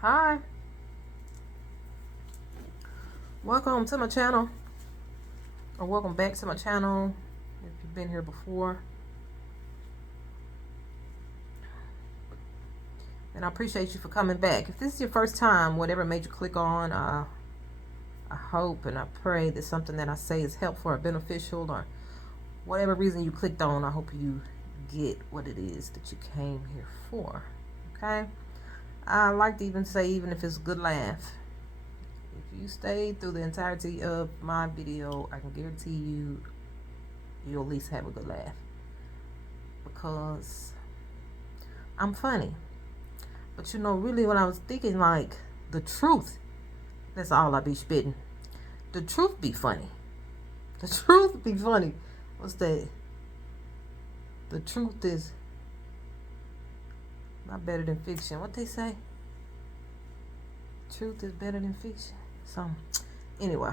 Hi, welcome to my channel, or welcome back to my channel if you've been here before. And I appreciate you for coming back. If this is your first time, whatever made you click on, I hope and I pray that something that I say is helpful or beneficial, or whatever reason you clicked on, I hope you get what it is that you came here for. Okay? I like to even say, even if it's a good laugh, if you stayed through the entirety of my video, I can guarantee you'll at least have a good laugh, because I'm funny. But really when I was thinking, like, the truth, that's all I be spitting. The truth be funny. The truth be funny. What's that? The truth is not better than fiction. What they say? Truth is better than fiction. So, anyway.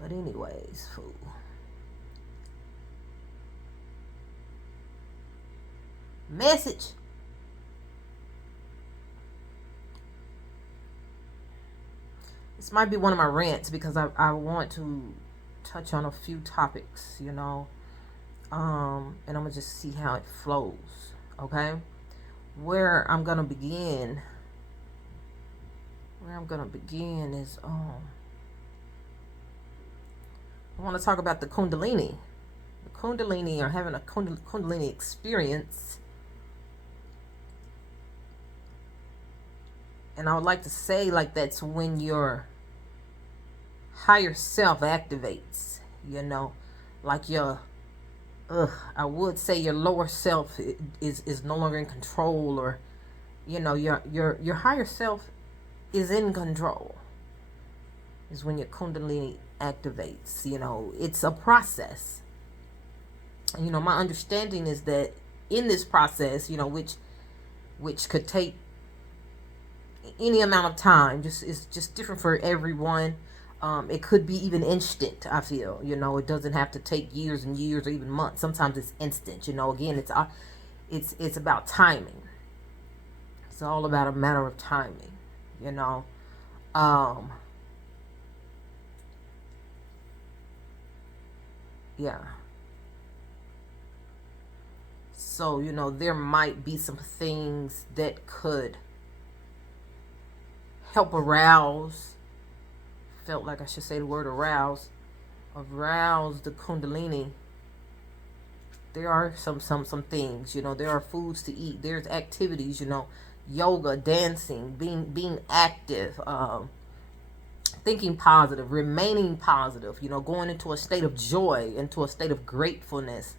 But anyways, fool. Message. This might be one of my rants because I want to touch on a few topics, and I'm gonna just see how it flows. Okay, where I'm gonna begin is I want to talk about the Kundalini, or having a Kundalini experience. And I would like to say, like, that's when your higher self activates, like I would say your lower self is no longer in control, or your higher self is in control, is when your Kundalini activates. It's a process. My understanding is that in this process, which could take any amount of time, it's just different for everyone. It could be even instant. I feel, it doesn't have to take years and years or even months. Sometimes it's instant. Again, it's about timing. It's all about a matter of timing. Yeah. So there might be some things that could help arouse. Felt like I should say the word arouse the Kundalini. There are some things, there are foods to eat, there's activities, yoga, dancing, being active, thinking positive, remaining positive, going into a state of joy, into a state of gratefulness,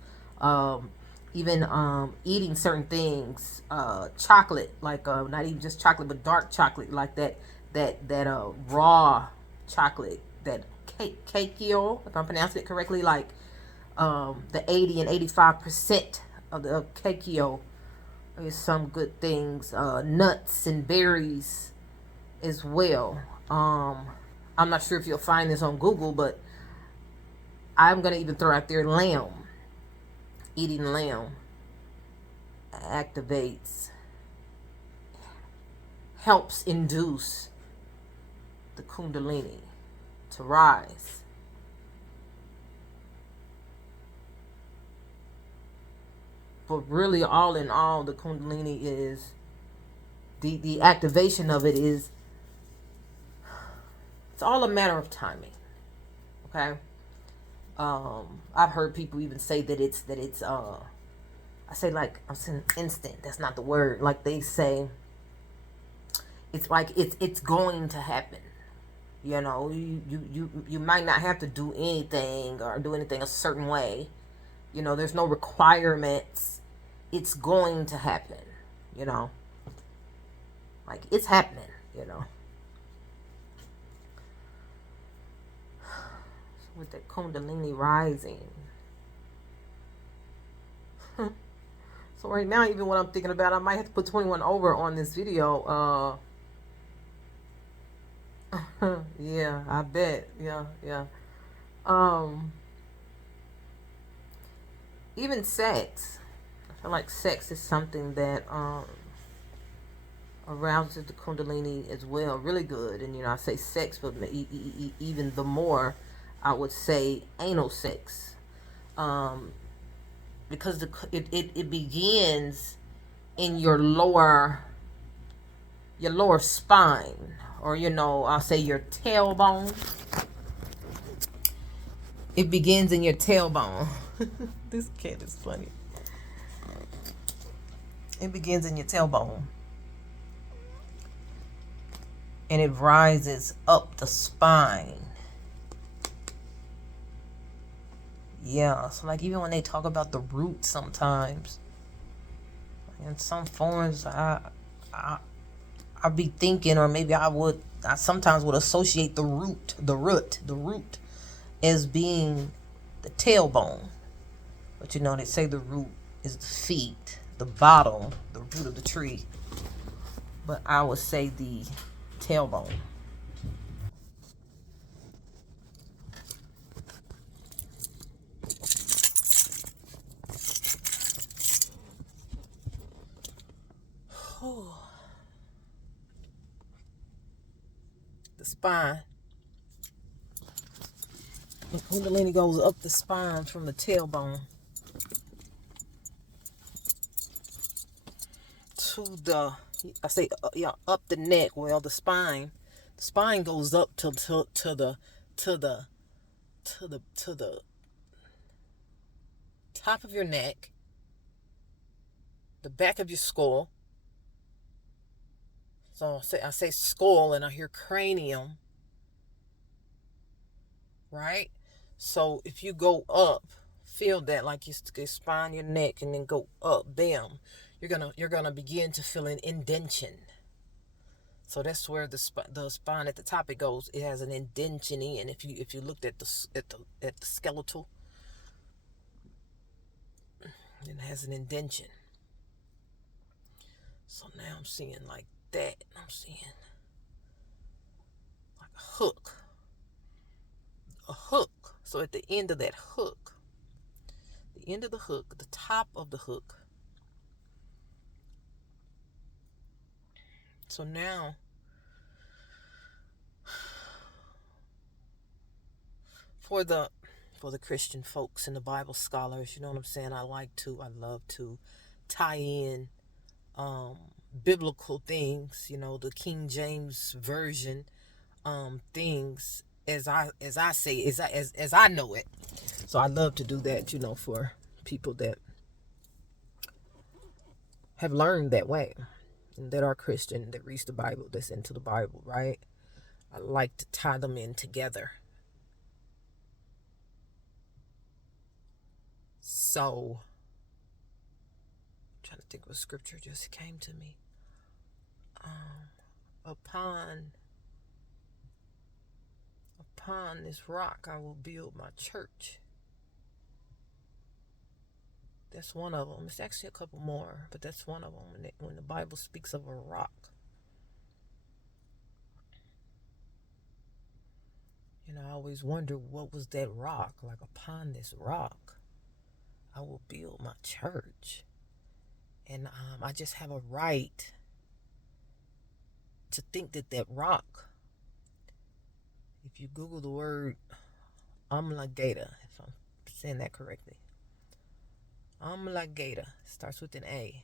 even eating certain things, chocolate, like not even just chocolate, but dark chocolate, like that raw chocolate, that cakeio, if I'm pronouncing it correctly, like the 80 and 85% of the cakeio is some good things. Nuts and berries as well. I'm not sure if you'll find this on Google, but I'm gonna even throw out there lamb. Eating lamb activates, helps induce the Kundalini to rise. But really, all in all, the Kundalini is the activation of it is, it's all a matter of timing. Okay. I've heard people even say that it's I say, like, I'm saying instant. That's not the word. Like, they say it's like it's going to happen. You might not have to do anything or do anything a certain way. There's no requirements. It's going to happen. Like, it's happening. With the Kundalini rising. So right now, even what I'm thinking about, I might have to put 21 over on this video. Yeah, I bet. Yeah. Even sex. I feel like sex is something that arouses the kundalini as well, really good. And I say sex, but even the more, I would say anal sex, um, because it begins in your lower spine, or I'll say your tailbone. It begins in your tailbone. This cat is funny. It begins in your tailbone. And it rises up the spine. Yeah, so like even when they talk about the root sometimes, in some forms, I be thinking, or maybe I sometimes would associate the root as being the tailbone. But they say the root is the feet, the bottom, the root of the tree. But I would say the tailbone. The spine. The kundalini goes up the spine from the tailbone to up the neck. Well, the spine goes up to the top of your neck, the back of your skull. So I say skull, and I hear cranium, right? So if you go up, feel that like you spine your neck and then go up, bam, you're gonna begin to feel an indentation. So that's where the spine at the top, it goes. It has an indentation in. If you looked at the skeletal, it has an indentation. So now I'm seeing like that. I'm seeing like a hook. So at the end of that hook, the top of the hook. So now, for the Christian folks and the Bible scholars, you know what I'm saying? I love to tie in biblical things, the King James version things as I know it. So I love to do that, for people that have learned that way, and that are Christian, that reads the Bible, that's into the Bible, right? I like to tie them in together. So, I'm trying to think what scripture just came to me. Upon this rock I will build my church. That's one of them. It's actually a couple more, but that's one of them. When the Bible speaks of a rock, I always wonder, what was that rock? Like, upon this rock I will build my church. And I just have a right to think that rock, if you Google the word Amygdala, if I'm saying that correctly, Amygdala starts with an A.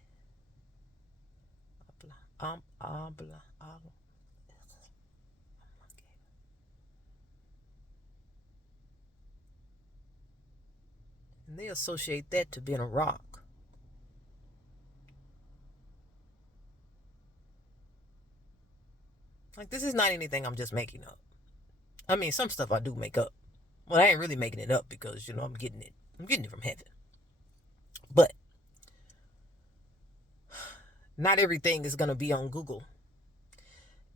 And they associate that to being a rock. Like, this is not anything I'm just making up. I mean, some stuff I do make up. Well, I ain't really making it up, because, I'm getting it from heaven. But not everything is going to be on Google.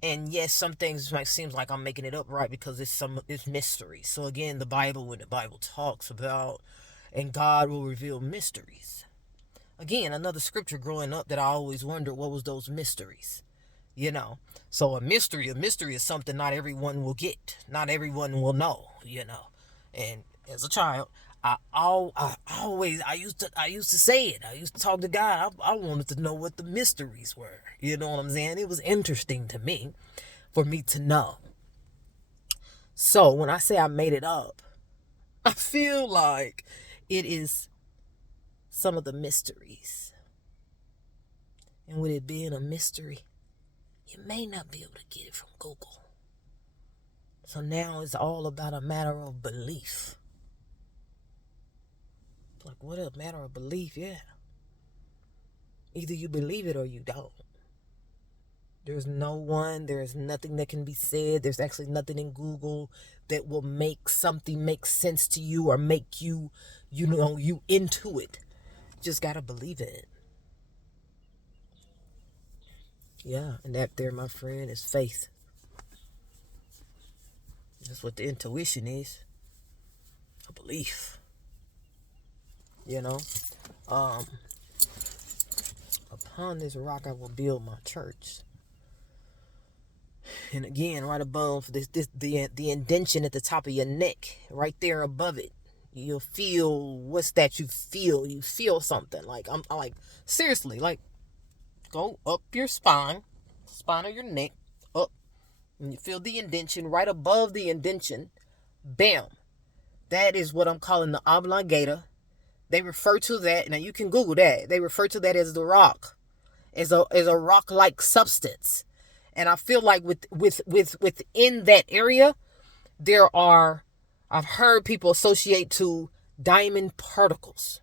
And yes, some things might seem like I'm making it up, right? Because it's mystery. So again, when the Bible talks about, and God will reveal mysteries. Again, another scripture growing up that I always wondered, what was those mysteries? So a mystery is something not everyone will get. Not everyone will know, And as a child, I used to say it. I used to talk to God. I wanted to know what the mysteries were. You know what I'm saying? It was interesting to me for me to know. So when I say I made it up, I feel like it is some of the mysteries. And with it being a mystery, you may not be able to get it from Google. So now it's all about a matter of belief. Like, what a matter of belief, yeah. Either you believe it or you don't. There's nothing that can be said. There's actually nothing in Google that will make something make sense to you or make you into it. Just gotta believe it. Yeah, and that there, my friend, is faith. That's what the intuition is. A belief. You know? Upon this rock I will build my church. And again, right above the indention at the top of your neck, right there above it, you'll feel, what's that you feel? You feel something. Like, I'm like, seriously, like, go up your spine of your neck, up, and you feel the indention right above the indention. Bam. That is what I'm calling the oblongata. They refer to that, now you can Google that. They refer to that as the rock, as a rock-like substance. And I feel like within that area, I've heard people associate to diamond particles.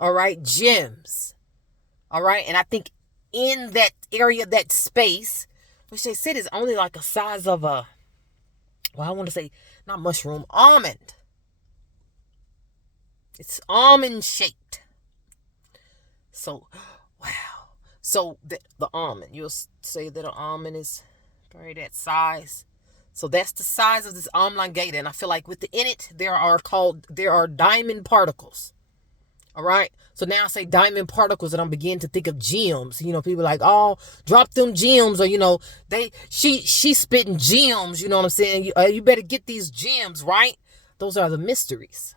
All right, gems. All right, and I think in that area, that space, which they said is only like a size of I want to say, not mushroom, almond. It's almond shaped. So, wow. So the almond, you'll say that an almond is probably that size. So that's the size of this oblongata. And I feel like within it, there are diamond particles. All right. So now I say diamond particles and I'm beginning to think of gems. You know, people like, oh, drop them gems, or, she's spitting gems. You know what I'm saying? You better get these gems, right? Those are the mysteries.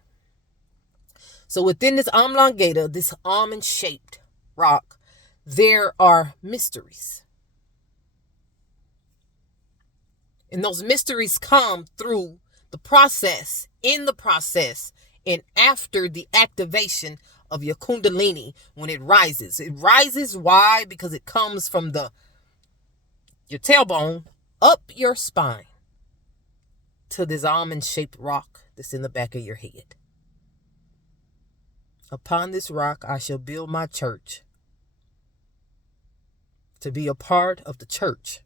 So within this oblongata, this almond shaped rock, there are mysteries. And those mysteries come through the process, and after the activation of your kundalini when it rises. It rises, why? Because it comes from your tailbone up your spine to this almond-shaped rock that's in the back of your head. Upon this rock I shall build my church. To be a part of the church,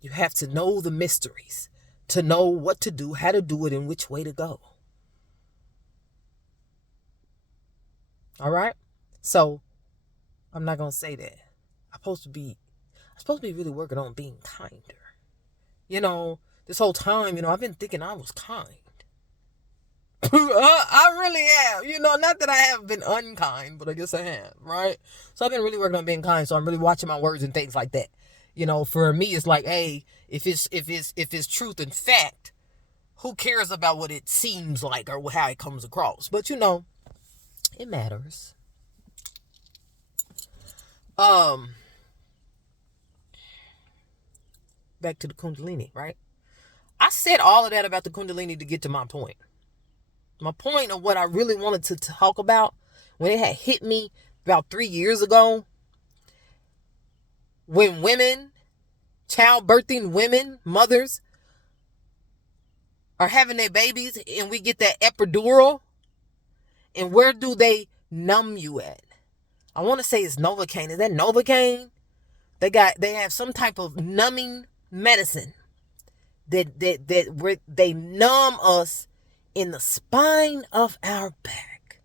you have to know the mysteries, to know what to do, how to do it, and which way to go. All right? So, I'm not going to say that. I'm supposed to be really working on being kinder. This whole time, I've been thinking I was kind. I really am. Not that I have been unkind, but I guess I have, right? So I've been really working on being kind. So I'm really watching my words and things like that. For me, it's like, hey, if it's truth and fact, who cares about what it seems like or how it comes across? But it matters. Back to the kundalini, right? I said all of that about the kundalini to get to my point. My point of what I really wanted to talk about when it had hit me about 3 years ago, when women, childbirthing women, mothers, are having their babies and we get that epidural, and where do they numb you at? I want to say it's Novocaine. Is that Novocaine? They have some type of numbing medicine that where they numb us in the spine of our back.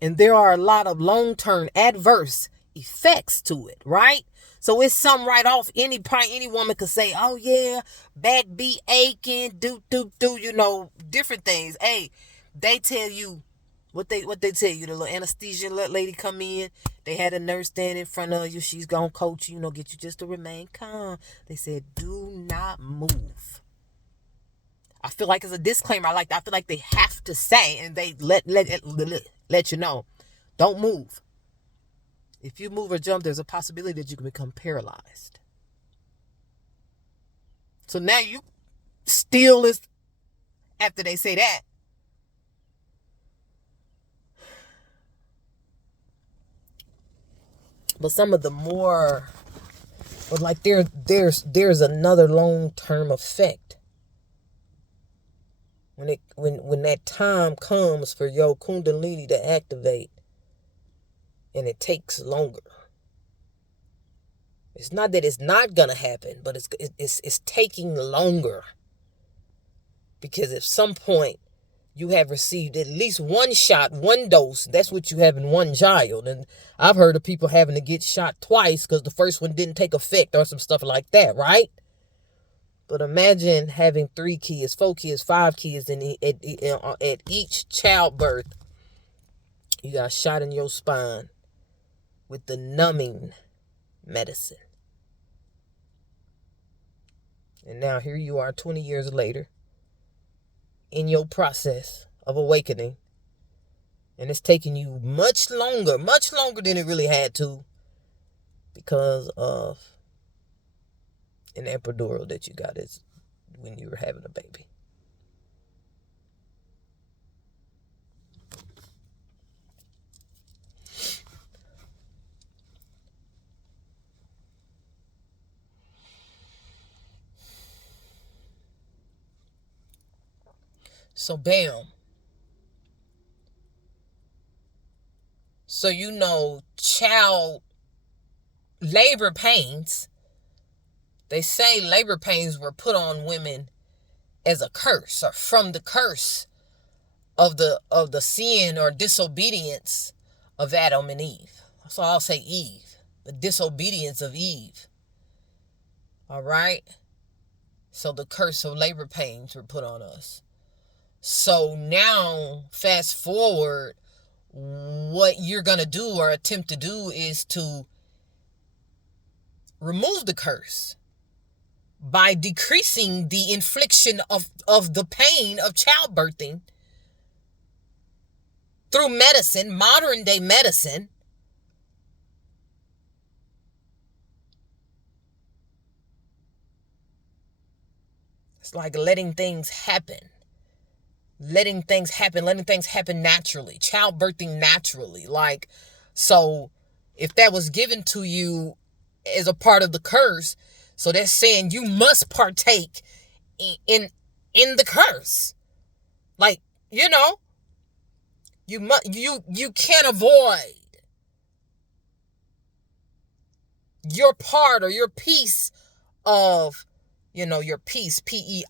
And there are a lot of long-term adverse effects to it, right? So it's something right off. Any woman could say, oh yeah, back be aching, do, different things. Hey, they tell you what they tell you. The little anesthesia lady come in. They had a nurse stand in front of you. She's gonna coach you, get you just to remain calm. They said, do not move. I feel like it's a disclaimer. I feel like they have to say, and they let you know, don't move. If you move or jump, there's a possibility that you can become paralyzed. So now you still is, after they say that, but some of the more, but like there's another long-term effect. When that time comes for your kundalini to activate, and it takes longer. It's not that it's not gonna happen, but it's taking longer. Because at some point you have received at least one shot, one dose. That's what you have in one child. And I've heard of people having to get shot twice because the first one didn't take effect or some stuff like that, right? But imagine having 3 kids, 4 kids, 5 kids, and at each childbirth, you got shot in your spine with the numbing medicine. And now here you are 20 years later in your process of awakening. And it's taking you much longer than it really had to, because of an epidural that you got is when you were having a baby. So bam. So child labor pains, they say labor pains were put on women as a curse, or from the curse of the sin or disobedience of Adam and Eve. So I'll say Eve, the disobedience of Eve. All right? So the curse of labor pains were put on us. So now, fast forward, what you're going to do or attempt to do is to remove the curse by decreasing the infliction of the pain of childbirthing through medicine, modern day medicine. It's like letting things happen. Letting things happen naturally, childbirthing naturally. Like, so if that was given to you as a part of the curse, so that's saying you must partake in the curse. Like, you can't avoid your part or your piece of, your piece, PEICE.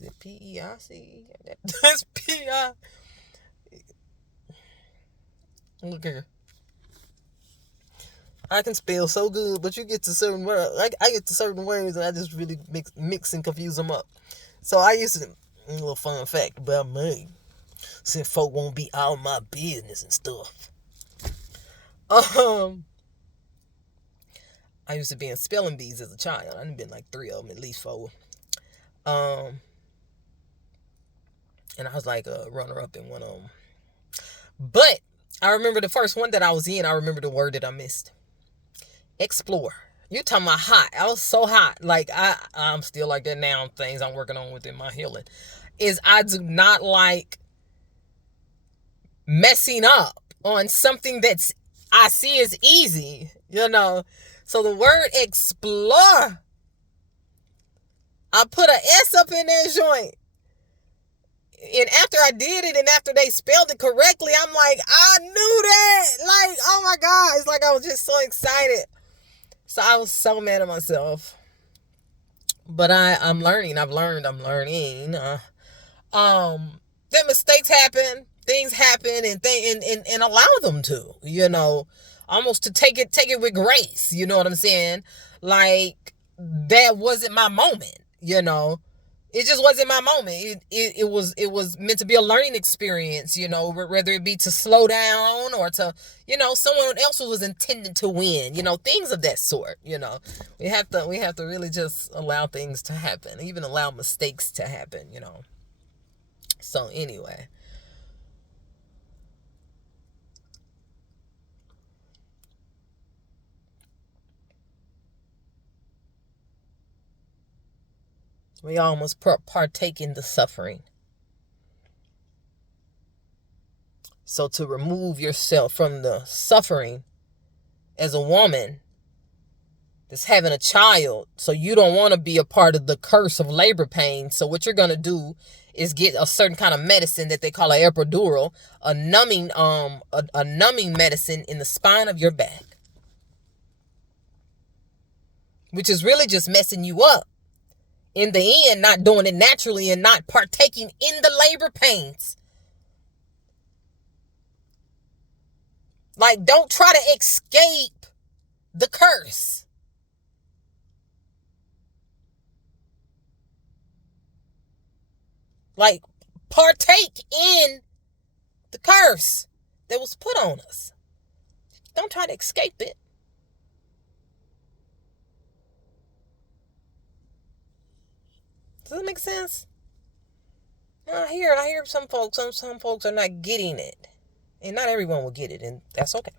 Is it PEICE? That's PI. Look here. I can spell so good, but you get to certain words. I get to certain words and I just really mix and confuse them up. So I used to, a little fun fact about me, since folk won't be all my business and stuff. I used to be in spelling bees as a child. I've been like 3 of them, at least 4. And I was like a runner-up in one of them. But I remember the first one that I was in, I remember the word that I missed. Explore. You talking about hot. I was so hot. Like, I'm still like that now. Things I'm working on within my healing. Is I do not like messing up on something that's I see as easy. So the word explore, I put an S up in that joint. And after I did it and after they spelled it correctly, I'm like, I knew that. Like, oh my God. It's like I was just so excited. So I was so mad at myself. But I'm learning. I'm learning. Then mistakes happen. Things happen and allow them to, almost to take it with grace. You know what I'm saying? Like, that wasn't my moment, It just wasn't my moment. It was meant to be a learning experience, whether it be to slow down or to, someone else was intended to win, things of that sort. We have to really just allow things to happen, even allow mistakes to happen. So anyway, we all must partake in the suffering. So to remove yourself from the suffering as a woman that's having a child, so you don't want to be a part of the curse of labor pain. So what you're going to do is get a certain kind of medicine that they call an epidural, a numbing medicine in the spine of your back, which is really just messing you up. In the end, not doing it naturally and not partaking in the labor pains. Like, don't try to escape the curse. Like, partake in the curse that was put on us. Don't try to escape it. Does that make sense? I hear some folks are not getting it. And not everyone will get it, and that's okay.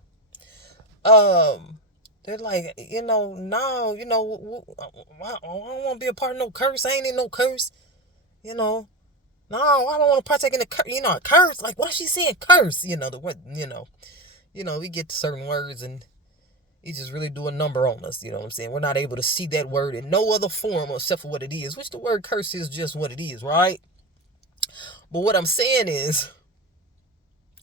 They're like, no, I don't want to be a part of no curse. I ain't in no curse. No, I don't want to partake in the curse. A curse. Like, why is she saying curse? The word, we get to certain words and it just really do a number on us. You know what I'm saying? We're not able to see that word in no other form except for what it is, which the word curse is just what it is, right? But what I'm saying is,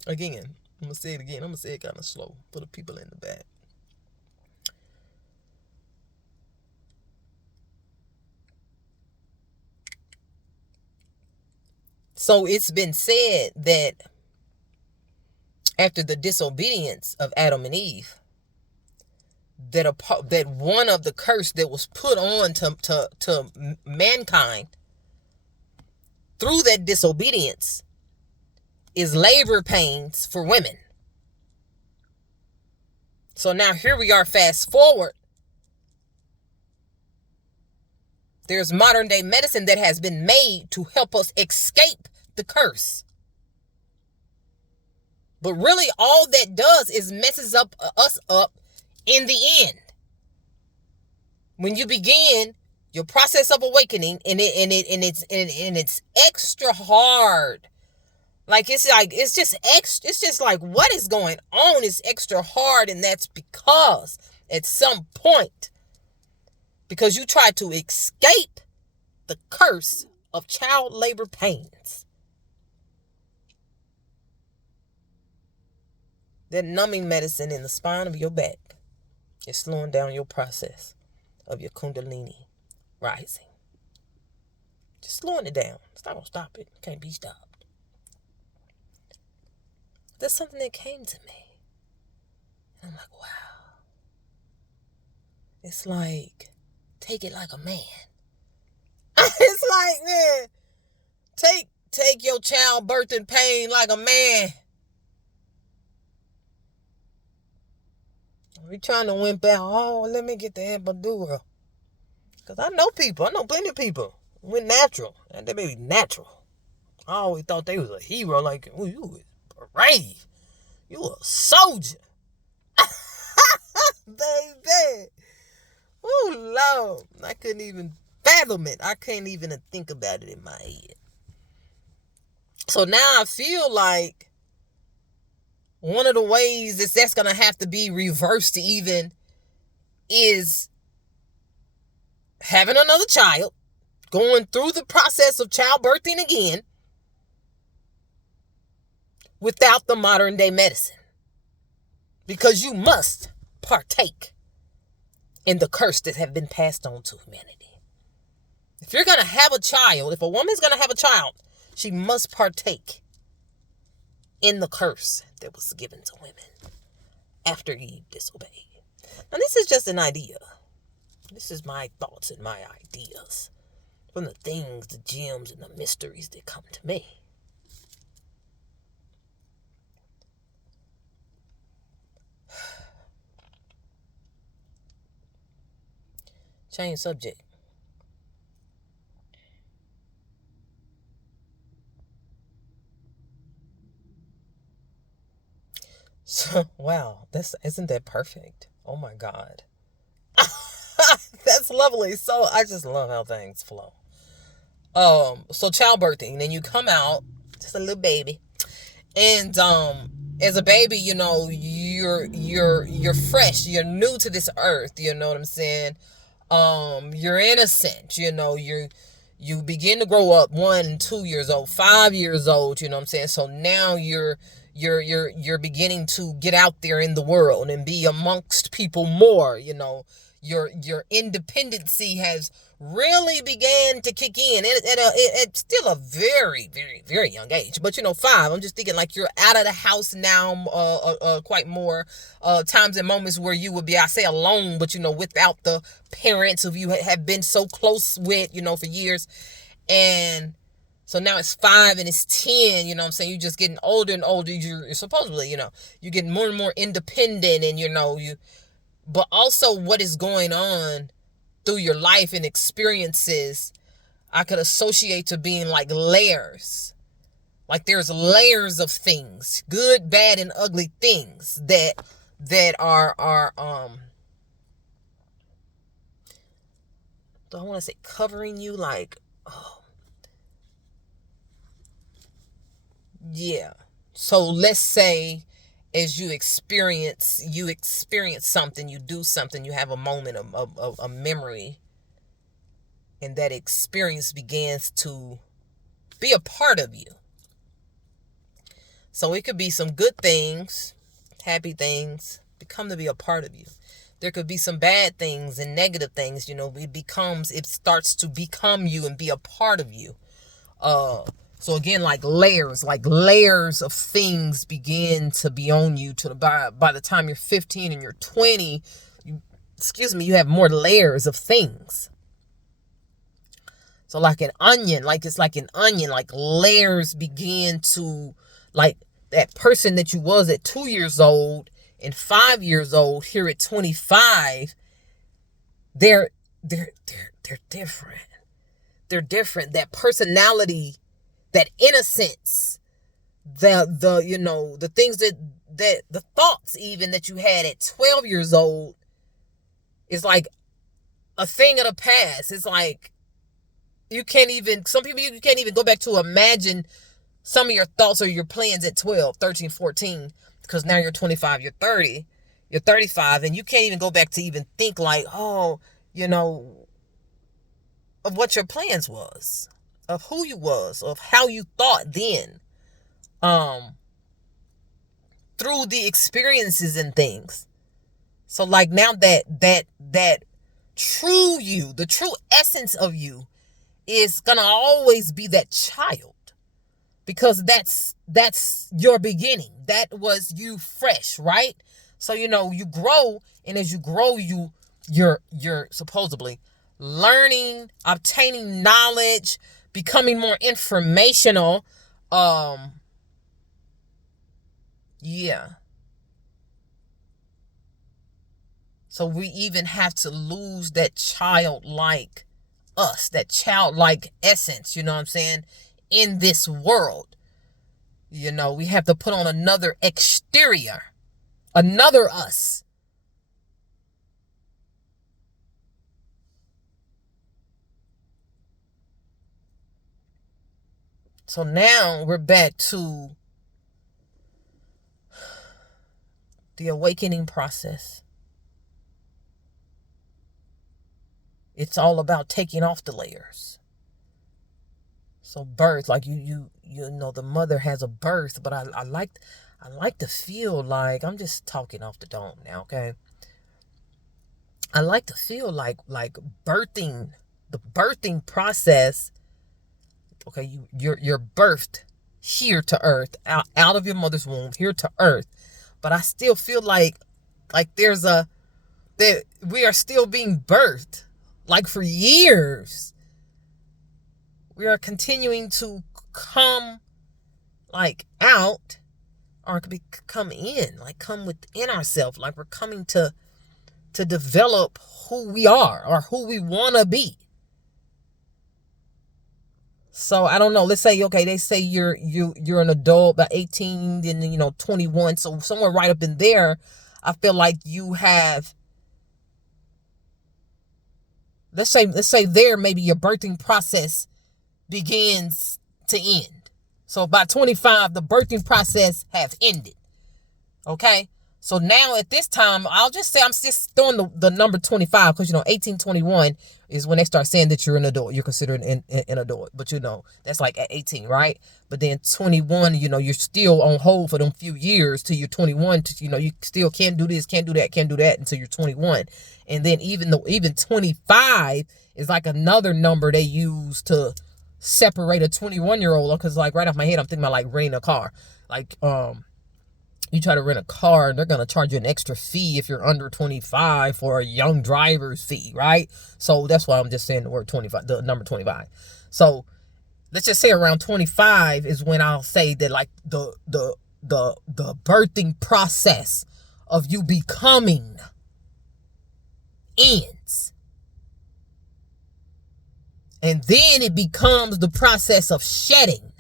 again, I'm going to say it again. I'm going to say it kind of slow for the people in the back. So it's been said that after the disobedience of Adam and Eve, that one of the curse that was put on to mankind through that disobedience is labor pains for women. So now here we are, fast forward. There's modern day medicine that has been made to help us escape the curse. But really all that does is messes us up in the end. When you begin your process of awakening and it's extra hard. It's just like what is going on is extra hard, and that's because at some point, because you try to escape the curse of child labor pains, that numbing medicine in the spine of your back is slowing down your process of your kundalini rising. Just slowing it down. It's not going to stop it. It can't be stopped. That's something that came to me. And I'm like, wow. It's like, take it like a man. It's like, man, take your childbirthing pain like a man. We trying to wimp out, let me get the epidural. Because I know plenty of people went natural. And they may be natural. I always thought they was a hero, like, oh, you was brave. You a soldier. Baby. Oh, Lord. I couldn't even fathom it. I can't even think about it in my head. So now I feel like one of the ways that's going to have to be reversed even is having another child, going through the process of childbirthing again without the modern day medicine. Because you must partake in the curse that have been passed on to humanity. If you're going to have a child, if a woman's going to have a child, she must partake in the curse that was given to women after Eve disobeyed. Now, this is just an idea. This is my thoughts and my ideas. from the things, the gems, and the mysteries that come to me. Change subject. So, wow, isn't that perfect? Oh my God. That's lovely. So I just love how things flow. So childbirthing, then you come out, just a little baby. And as a baby, you're fresh, you're new to this earth, you know what I'm saying? You're innocent, you begin to grow up 1 and 2 years old, 5 years old, you know what I'm saying? So now you're beginning to get out there in the world and be amongst people more, your independency has really began to kick in at still a very, very, very young age. But 5, I'm just thinking like you're out of the house now, quite more times and moments where you would be, I say, alone, but without the parents who you have been so close with, for years. And so now it's 5 and it's 10, you know what I'm saying? You're just getting older and older. You're supposedly, you're getting more and more independent, and but also what is going on through your life and experiences, I could associate to being like layers. Like there's layers of things, good, bad, and ugly things that are do I want to say covering you, like, oh, yeah. So let's say as you experience something, you do something, you have a moment of a memory, and that experience begins to be a part of you. So it could be some good things, happy things, become to be a part of you. There could be some bad things and negative things, it starts to become you and be a part of you. So again, like layers of things begin to be on you by the time you're 15 and you're 20, you have more layers of things. So like an onion, like layers begin to, like that person that you was at 2 years old and 5 years old here at 25, they're different. They're different. That personality, that innocence, the things that the thoughts even that you had at 12 years old is like a thing of the past. It's like some people, you can't even go back to imagine some of your thoughts or your plans at 12, 13, 14, because now you're 25, you're 30, you're 35, and you can't even go back to even think like, of what your plans was, of who you was, of how you thought then, through the experiences and things. So like now that true you, the true essence of you is gonna always be that child, because that's your beginning. That was you fresh, right? So you grow, and as you grow, you're supposedly learning, obtaining knowledge, becoming more informational. Yeah. So we even have to lose that childlike essence, you know what I'm saying, in this world. We have to put on another exterior, another us. So now we're back to the awakening process. It's all about taking off the layers. So birth, like the mother has a birth, but I like to feel like, I'm just talking off the dome now, okay? I like to feel like birthing, the birthing process. Okay, you're birthed here to earth, out of your mother's womb, here to earth. But I still feel like that we are still being birthed, like for years. We are continuing to come like out, or come in, like come within ourselves, like we're coming to develop who we are or who we want to be. So I don't know. Let's say, okay, they say you're an adult, about 18, then 21. So somewhere right up in there, I feel like you have. Let's say there maybe your birthing process begins to end. So by 25, the birthing process has ended. Okay. So now at this time, I'll just say I'm just throwing the number 25 because, 18, 21 is when they start saying that you're an adult. You're considered an adult. But, that's like at 18, right? But then 21, you're still on hold for them few years till you're 21. You still can't do this, can't do that until you're 21. And then even 25 is like another number they use to separate a 21-year-old. Because like right off my head, I'm thinking about like renting a car. Like, you try to rent a car, they're going to charge you an extra fee if you're under 25 for a young driver's fee, right? So that's why I'm just saying the word 25, the number 25. So let's just say around 25 is when I'll say that like the birthing process of you becoming ends. And then it becomes the process of shedding,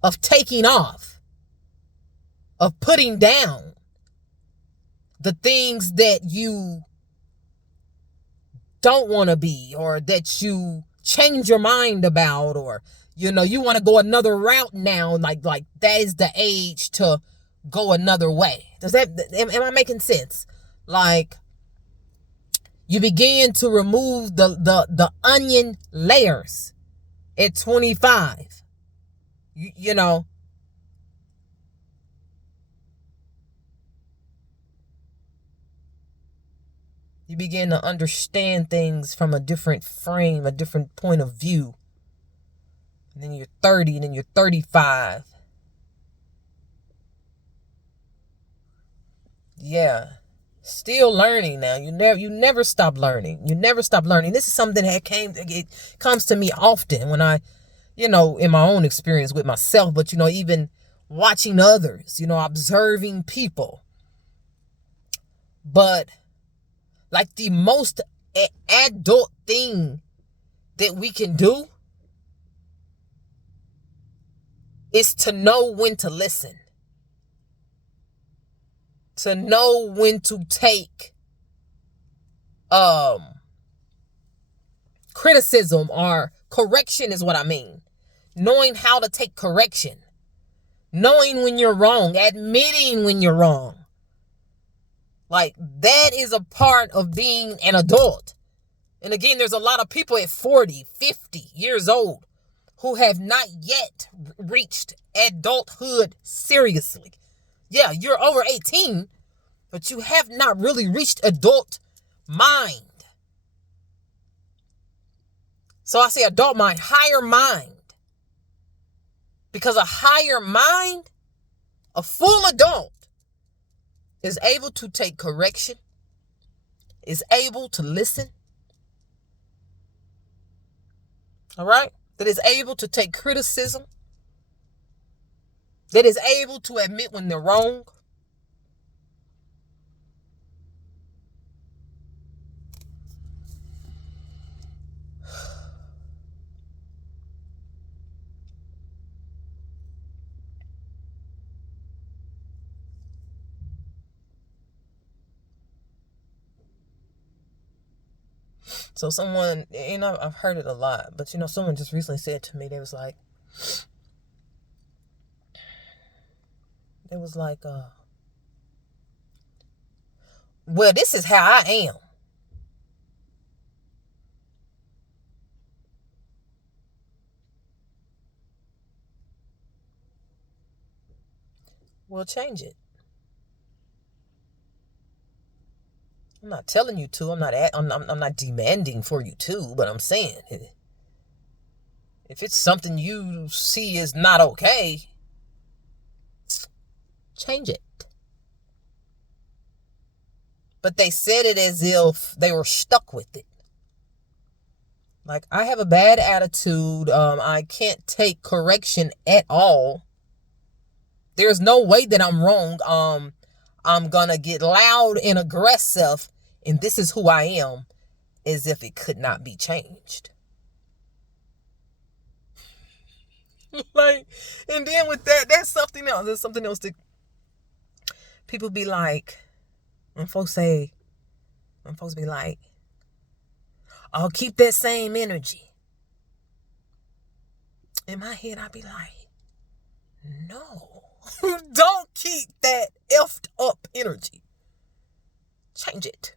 of taking off, of putting down the things that you don't want to be, or that you change your mind about, or you want to go another route now. Like that is the age to go another way. Am I making sense? Like you begin to remove the onion layers at 25. You know. You begin to understand things from a different frame, a different point of view. And then you're 30, and then you're 35. Yeah. Still learning now. You never stop learning. You never stop learning. This is something that it comes to me often when I, in my own experience with myself, but even watching others, observing people. But like the most adult thing that we can do is to know when to listen. To know when to take criticism or correction is what I mean. Knowing how to take correction. Knowing when you're wrong. Admitting when you're wrong. Like, that is a part of being an adult. And again, there's a lot of people at 40, 50 years old who have not yet reached adulthood seriously. Yeah, you're over 18, but you have not really reached adult mind. So I say adult mind, higher mind. Because a higher mind, a full adult, is able to take correction, is able to listen, all right? That is able to take criticism, that is able to admit when they're wrong. So someone, I've heard it a lot, but someone just recently said to me, they was like, well, this is how I am. Well, change it. I'm not telling you to. I'm not demanding for you to, but I'm saying if it's something you see is not okay, change it. But they said it as if they were stuck with it. Like, I have a bad attitude. I can't take correction at all. There's no way that I'm wrong. I'm gonna get loud and aggressive, and this is who I am, as if it could not be changed. Like, and then with that, that's something else. There's something else that people be like, when folks be like, I'll keep that same energy. In my head, I'd be like, no, don't keep that effed up energy. Change it.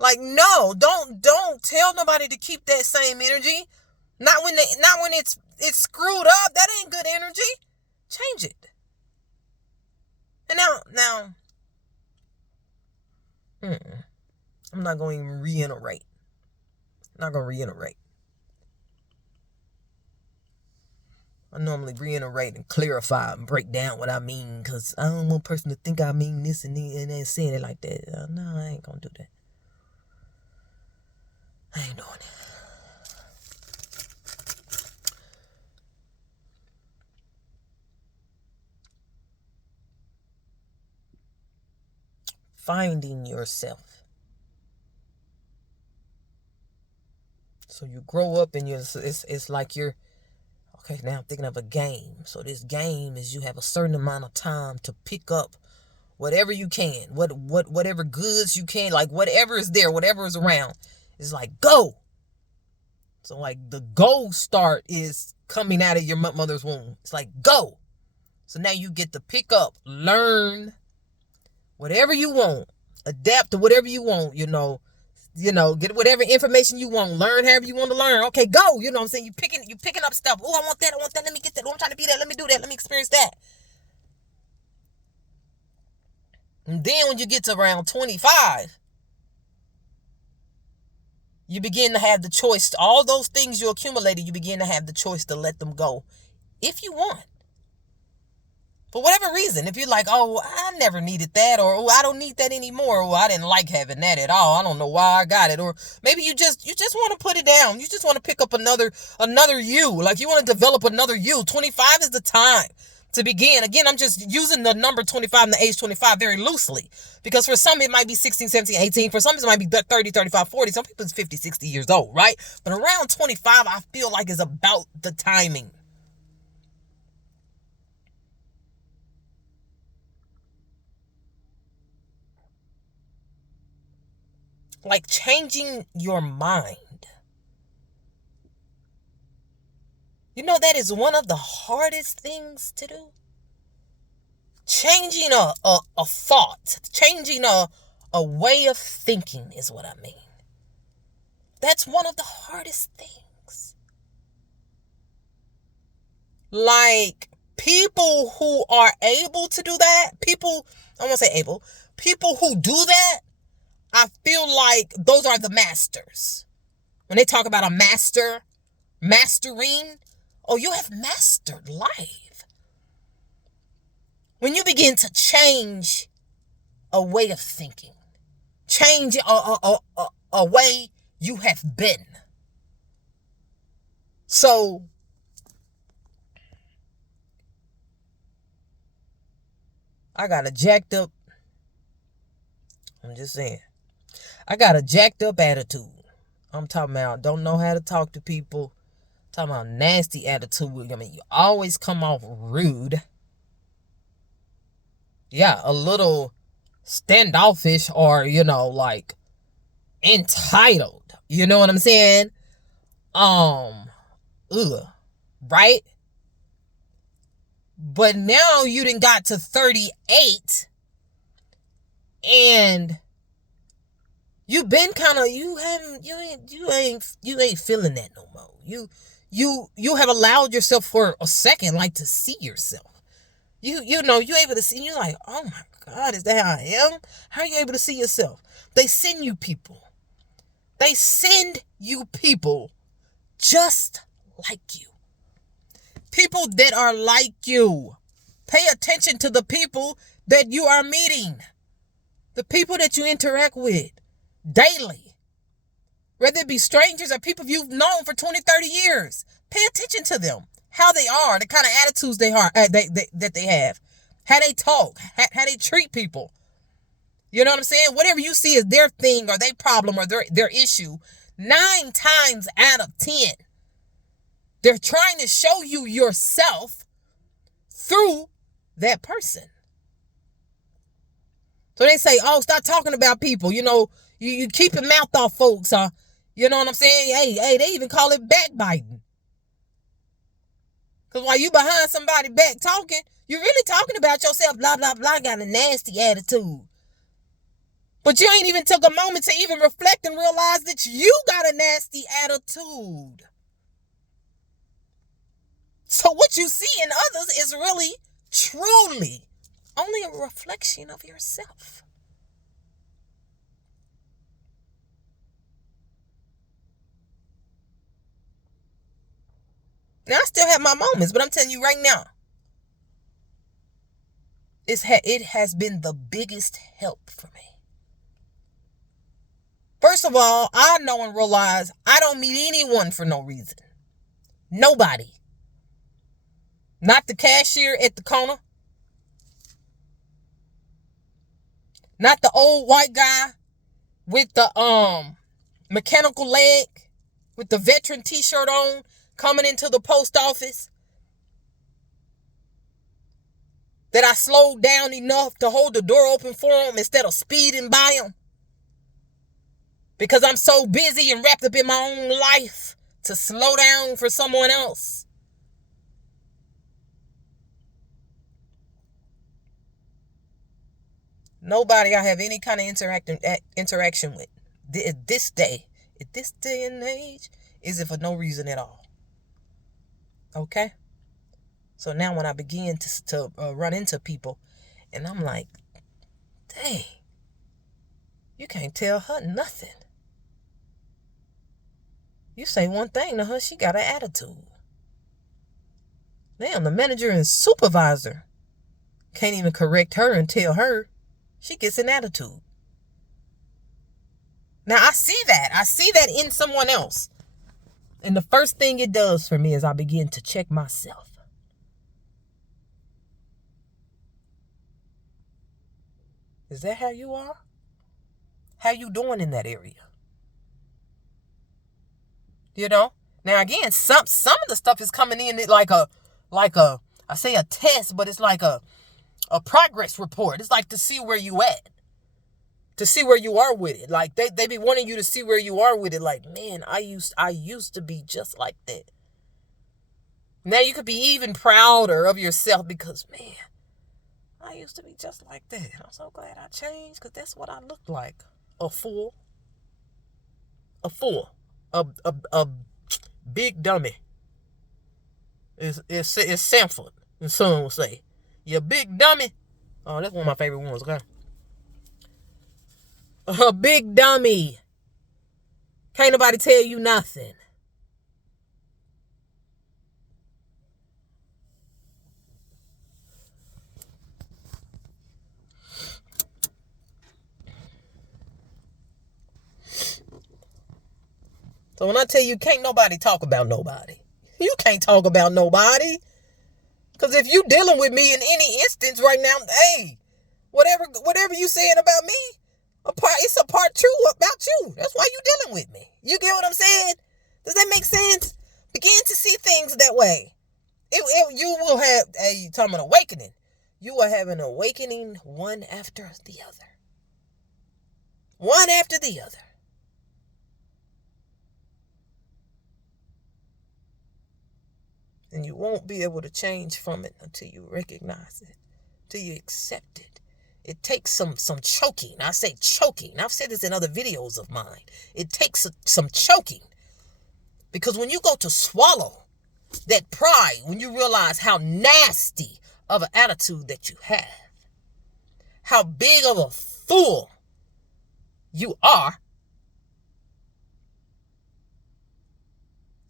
Like, no, don't tell nobody to keep that same energy. Not when it's screwed up. That ain't good energy. Change it. And now, I'm not going to reiterate. I normally reiterate and clarify and break down what I mean, because I don't want a person to think I mean this and then saying it like that. No, I ain't going to do that. I ain't doing it. Finding yourself. So you grow up and it's like you're, okay, now I'm thinking of a game. So this game is, you have a certain amount of time to pick up whatever you can, whatever goods you can, like whatever is there, whatever is around. It's like, go. So like the go start is coming out of your mother's womb. It's like, go. So now you get to pick up, learn whatever you want, adapt to whatever you want, get whatever information you want, learn however you want to learn. Okay, go. You know what I'm saying? You picking up stuff. Oh, I want that. Let me get that. Oh, I'm trying to be that. Let me do that. Let me experience that. And then when you get to around 25, you begin to have the choice. All those things you accumulated, you begin to have the choice to let them go if you want. For whatever reason, if you're like, oh, I never needed that, or oh, I don't need that anymore, or I didn't like having that at all, I don't know why I got it, or maybe you just want to put it down. You just want to pick up another you. Like, you want to develop another you. 25 is the time to begin. Again, I'm just using the number 25 and the age 25 very loosely, because for some it might be 16, 17, 18. For some it might be 30, 35, 40. Some people it's 50, 60 years old, right? But around 25, I feel like is about the timing. Like, changing your mind. You know, that is one of the hardest things to do. Changing a thought, changing a way of thinking is what I mean. That's one of the hardest things. Like, people who are able to do that, I won't say able, people who do that, I feel like those are the masters. When they talk about a mastering, oh, you have mastered life. When you begin to change a way of thinking, change a way you have been. So, I got a jacked up, I'm just saying, I got a jacked up attitude. I'm talking about don't know how to talk to people. I'm talking about nasty attitude. I mean, you always come off rude. Yeah, a little standoffish, or, like entitled. You know what I'm saying? Right? But now you done got to 38 and you've been kind of, you ain't feeling that no more. You have allowed yourself for a second, like, to see yourself. You able to see, you're like, oh my God, is that how I am? How are you able to see yourself? They send you people just like you. People that are like you. Pay attention to the people that you are meeting. The people that you interact with daily. Whether it be strangers or people you've known for 20, 30 years. Pay attention to them. How they are, the kind of attitudes that they have. How they talk, how they treat people. You know what I'm saying? Whatever you see as their thing or their problem or their issue, 9 times out of 10, they're trying to show you yourself through that person. So they say, oh, stop talking about people. You know, you keep your mouth off folks. Huh? You know what I'm saying? Hey, they even call it backbiting. Because while you behind somebody back talking, you're really talking about yourself, blah, blah, blah, got a nasty attitude. But you ain't even took a moment to even reflect and realize that you got a nasty attitude. So what you see in others is really, truly, only a reflection of yourself. Now, I still have my moments, but I'm telling you right now, it has been the biggest help for me. First of all, I know and realize I don't meet anyone for no reason. Nobody. Not the cashier at the corner. Not the old white guy with the mechanical leg, with the veteran t-shirt on, coming into the post office. That I slowed down enough to hold the door open for him instead of speeding by him. Because I'm so busy and wrapped up in my own life to slow down for someone else. Nobody I have any kind of interaction with at this day and age, is it for no reason at all. Okay? So now when I begin to run into people, and I'm like, dang, you can't tell her nothing. You say one thing to her, she got an attitude. Damn, the manager and supervisor can't even correct her and tell her she gets an attitude. Now, I see that. I see that in someone else. And the first thing it does for me is I begin to check myself. Is that how you are? How you doing in that area? You know? Now again, some of the stuff is coming in like a I say a test, but it's like a progress report. It's like to see where you at. To see where you are with it. Like they be wanting you to see where you are with it. Like, man, I used to be just like that. Now you could be even prouder of yourself because, man, I used to be just like that. I'm so glad I changed because that's what I looked like. A fool. A fool. A big dummy. It's Sanford, and son will say. You big dummy. Oh, that's one of my favorite ones, okay? A big dummy. Can't nobody tell you nothing. So when I tell you can't nobody talk about nobody, you can't talk about nobody. Because if you dealing with me in any instance right now, hey, whatever you saying about me, it's a part true about you. That's why you dealing with me. You get what I'm saying? Does that make sense? Begin to see things that way. You will have talking about awakening. You will have an awakening one after the other. One after the other. And you won't be able to change from it until you recognize it, until you accept it. It takes some choking. I say choking. I've said this in other videos of mine. It takes some choking. Because when you go to swallow that pride, when you realize how nasty of an attitude that you have, how big of a fool you are,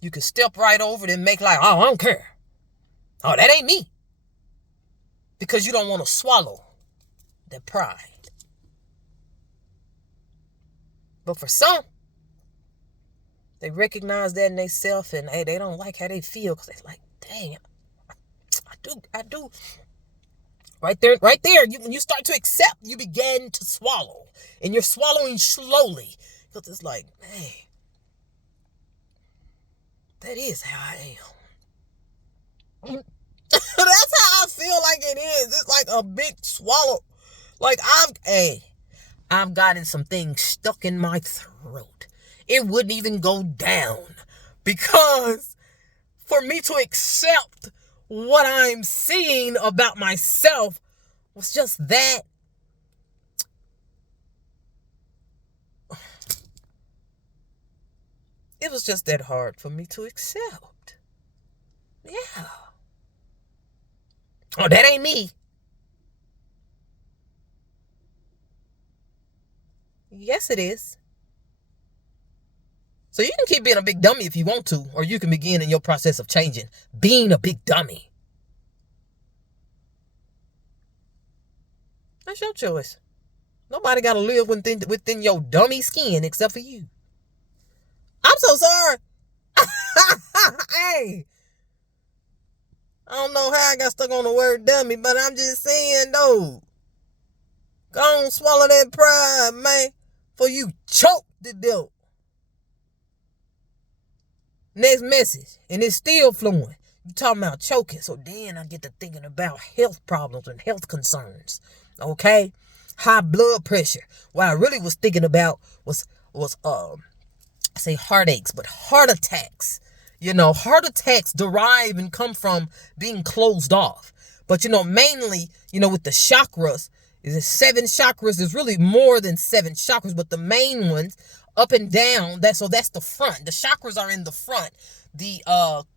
you can step right over it and make like, oh, I don't care. Oh, that ain't me. Because you don't want to swallow that pride. But for some, They recognize that in themselves, and hey, they don't like how they feel because they're like, dang, I do. Right there. When you start to accept, you begin to swallow, and you're swallowing slowly because it's like, man, that is how I am. That's how I feel like it is. It's like a big swallow. Like I've gotten some things stuck in my throat. It wouldn't even go down because for me to accept what I'm seeing about myself was just that. It was just that hard for me to accept. Yeah. Oh, that ain't me. Yes, it is. So you can keep being a big dummy if you want to, or you can begin in your process of changing, being a big dummy. That's your choice. Nobody got to live within your dummy skin except for you. I'm so sorry. Hey. I don't know how I got stuck on the word dummy, but I'm just saying, though. Go on, swallow that pride, man. For you choke the devil. Next message. And it's still flowing. You talking about choking. So then I get to thinking about health problems and health concerns. Okay? High blood pressure. What I really was thinking about was I say heartaches, but heart attacks. Heart attacks derive and come from being closed off. But, mainly, with the chakras, is it 7 chakras? There's really more than 7 chakras, but the main ones, up and down, that's the front. The chakras are in the front. The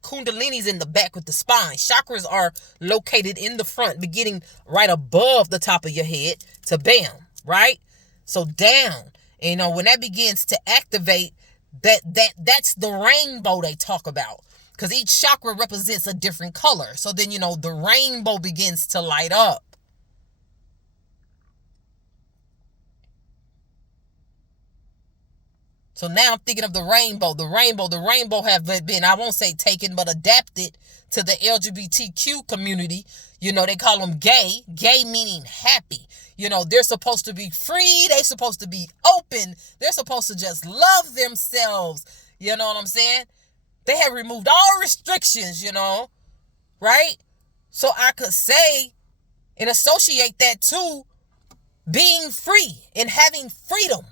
kundalini's in the back with the spine. Chakras are located in the front, beginning right above the top of your head to bam, right? So down. And, when that begins to activate, that's the rainbow they talk about, because each chakra represents a different color. So then the rainbow begins to light up. So now I'm thinking of the rainbow. The rainbow have been, I won't say taken, but adapted to the LGBTQ community. They call them gay meaning happy. They're supposed to be free. They're supposed to be open. They're supposed to just love themselves. You know what I'm saying? They have removed all restrictions, right? So I could say and associate that to being free and having freedom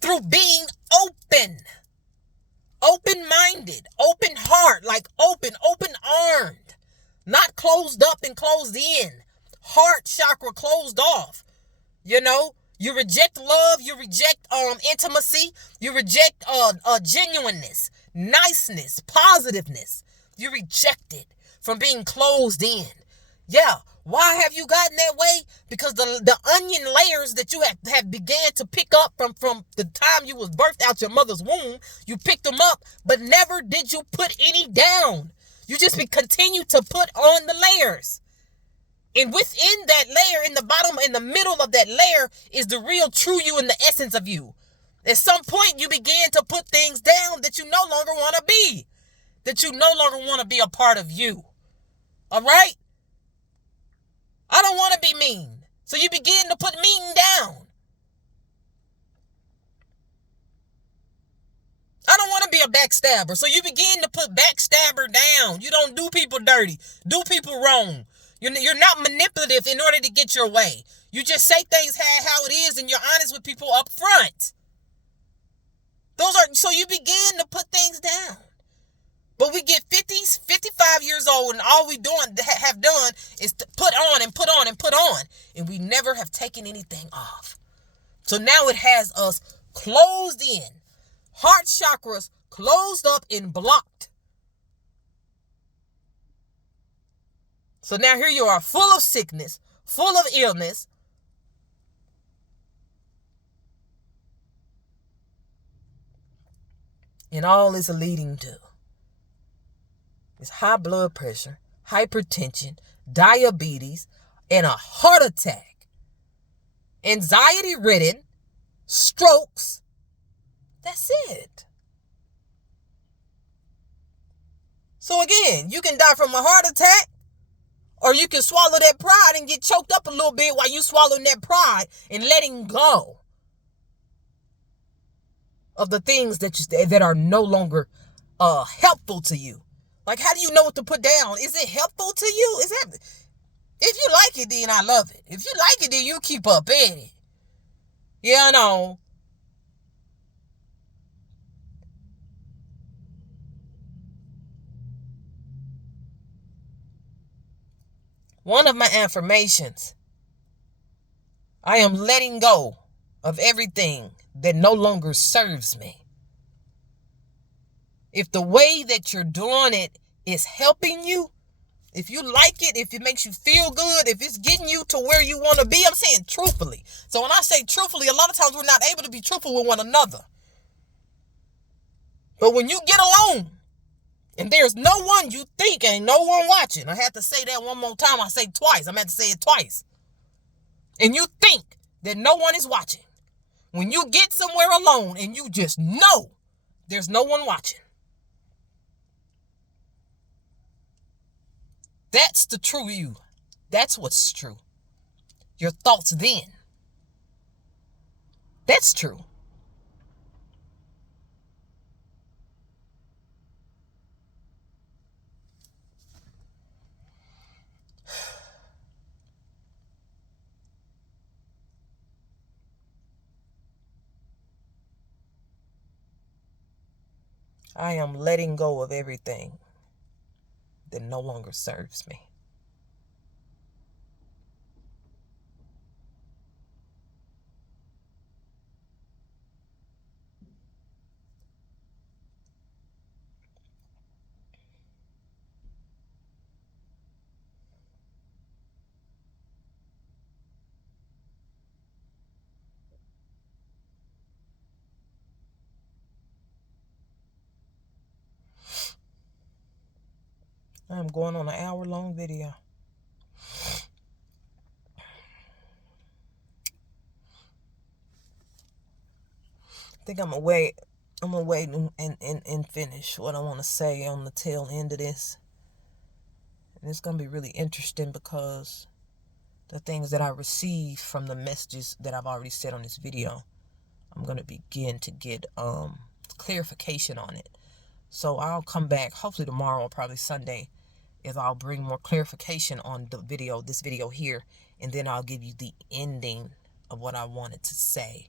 through being open-minded, open heart, like open-armed, not closed up and closed in. Heart chakra closed off. You reject love, you reject intimacy, you reject genuineness, niceness, positiveness. You reject it from being closed in. Yeah. Why have you gotten that way? Because the onion layers that you have began to pick up from the time you was birthed out your mother's womb, you picked them up, but never did you put any down. You just continue to put on the layers. And within that layer, in the bottom, in the middle of that layer, is the real true you and the essence of you. At some point, you begin to put things down that you no longer want to be. That you no longer want to be a part of you. All right? I don't want to be mean. So you begin to put mean down. I don't want to be a backstabber. So you begin to put backstabber down. You don't do people dirty. Do people wrong. You're not manipulative in order to get your way. You just say things how it is, and you're honest with people up front. So you begin to put things down. But we get 50, 55 years old, and all we have done is to put on and put on and put on. And we never have taken anything off. So now it has us closed in. Heart chakras closed up and blocked. So now here you are, full of sickness, full of illness. And all it's leading to is high blood pressure, hypertension, diabetes, and a heart attack. Anxiety-ridden, strokes. That's it. So again, you can die from a heart attack, or you can swallow that pride and get choked up a little bit while you swallowing that pride and letting go of the things that are no longer helpful to you. Like, how do you know what to put down? Is it helpful to you? If you like it, then I love it. If you like it, then you keep up at it. You know. One of my affirmations, I am letting go of everything that no longer serves me. If the way that you're doing it is helping you, if you like it, if it makes you feel good, if it's getting you to where you want to be, I'm saying truthfully. So when I say truthfully, a lot of times we're not able to be truthful with one another. But when you get alone and there's no one, you think ain't no one watching. I had to say that one more time. I say twice. I'm going to have to say it twice. And you think that no one is watching. When you get somewhere alone and you just know there's no one watching. That's the true you. That's what's true. Your thoughts then. That's true. I am letting go of everything that no longer serves me. I'm going on an hour-long video. I think I'm gonna wait and finish what I want to say on the tail end of this. And it's gonna be really interesting because the things that I receive from the messages that I've already said on this video, I'm gonna begin to get clarification on it. So I'll come back hopefully tomorrow or probably Sunday, is I'll bring more clarification on this video here, and then I'll give you the ending of what I wanted to say.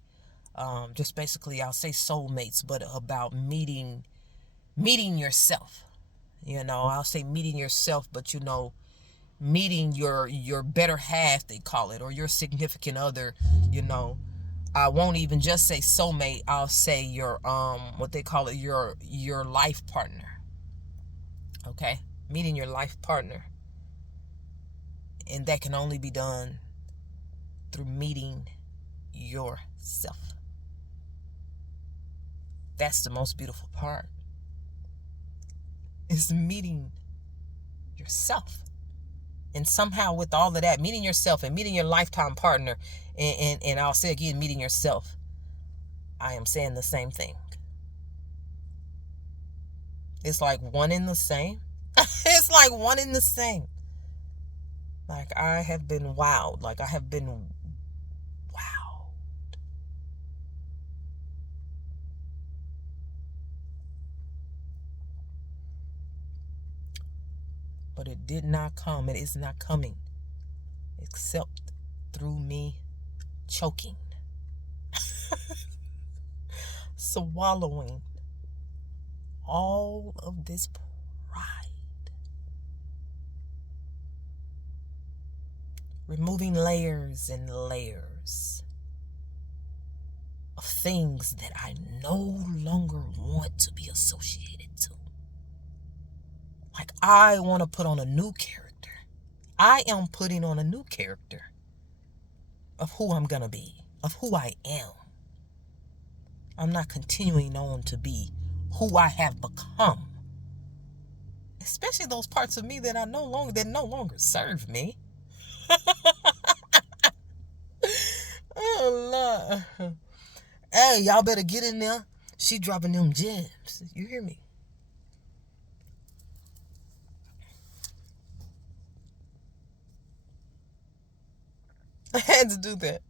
Just basically, I'll say soulmates, but about meeting yourself. I'll say meeting yourself, but meeting your better half, they call it, or your significant other. I won't even just say soulmate. I'll say your what they call it, your life partner. Okay, meeting your life partner, and that can only be done through meeting yourself. That's the most beautiful part. Is meeting yourself. And somehow with all of that, meeting yourself and meeting your lifetime partner, and I'll say again, meeting yourself, I am saying the same thing. It's like one in the same. It's like one in the same. Like I have been wowed. Like I have been wowed. But it did not come. It is not coming. Except through me choking. Swallowing all of this pride. Removing layers and layers of things that I no longer want to be associated to. Like I want to put on a new character. I am putting on a new character of who I'm going to be, of who I am. I'm not continuing on to be who I have become. Especially those parts of me that no longer serve me. Oh, Lord. Hey, y'all better get in there. She dropping them gems. You hear me? I had to do that.